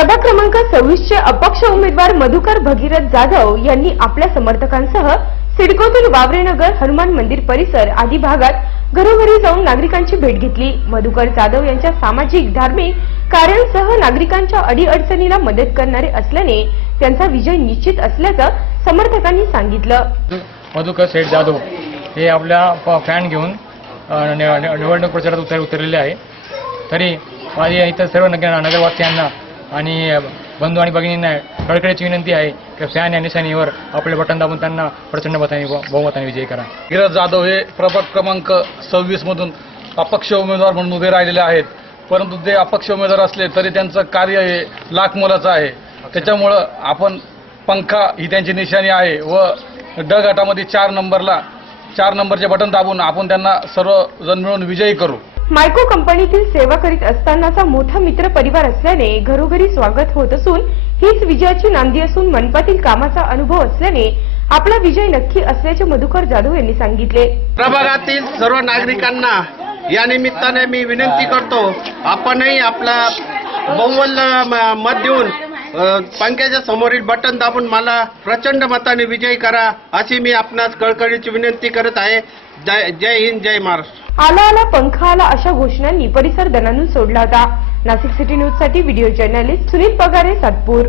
प्रभाग क्रमांक सव्वीस चे अपक्ष उमेदवार मधुकर भगीरथ जाधव यांनी आपल्या समर्थकांसह सिडकोतील वावरेनगर हनुमान मंदिर परिसर आदी भागात घरोघरी जाऊन नागरिकांची भेट घेतली. मधुकर जाधव यांच्या सामाजिक धार्मिक कार्यांसह नागरिकांच्या अडीअडचणीला मदत करणारे असल्याने त्यांचा विजय निश्चित असल्याचं समर्थकांनी सांगितलं. मधुकर शेठ जाधव हे आपल्या फॅन घेऊन निवडणूक प्रचारात उतर उतरलेले आहे. तरी माझी इतर सर्व नगरवासियांना आणि बंधू आणि भगिनींना कडकड्याची विनंती आहे की फॅन या निशाणीवर आपले बटन दाबून त्यांना प्रचंड मताने बहुमताने विजयी करा. गिरज जाधव हे प्रभाग क्रमांक सव्वीस मधून अपक्ष उमेदवार म्हणून उभे राहिलेले आहेत. परंतु ते अपक्ष उमेदवार असले तरी त्यांचं कार्य हे लाख मोलाचं आहे. त्याच्यामुळं आपण पंखा ही त्यांची निशाणी आहे व ड गटामध्ये चार नंबरला चार नंबरचे बटन दाबून आपण त्यांना सर्वजण मिळून विजयी करू. मायको कंपनीतील सेवा करीत असतानाचा मोठा मित्र परिवार असल्याने घरोघरी स्वागत होत असून हीच विजयाची नांदी असून मनपातील कामाचा अनुभव असल्याने आपला विजय नक्की असल्याचे मधुकर जाधव यांनी सांगितले. प्रभागातील सर्व नागरिकांना या निमित्ताने मी विनंती करतो आपणही आपला बहुमल म- मत देऊन पंख्याच्या समोरील बटन दाबून मला प्रचंड मताने विजयी करा अशी मी आपणास कळकळीची विनंती करत आहे. जय जय हिंद जय महाराष्ट्र. आला आला पंखा आला अशा घोषणांनी परिसर दणानून सोडला होता. नाशिक सिटी न्यूजसाठी व्हिडिओ जर्नलिस्ट सुनील पगारे सातपूर.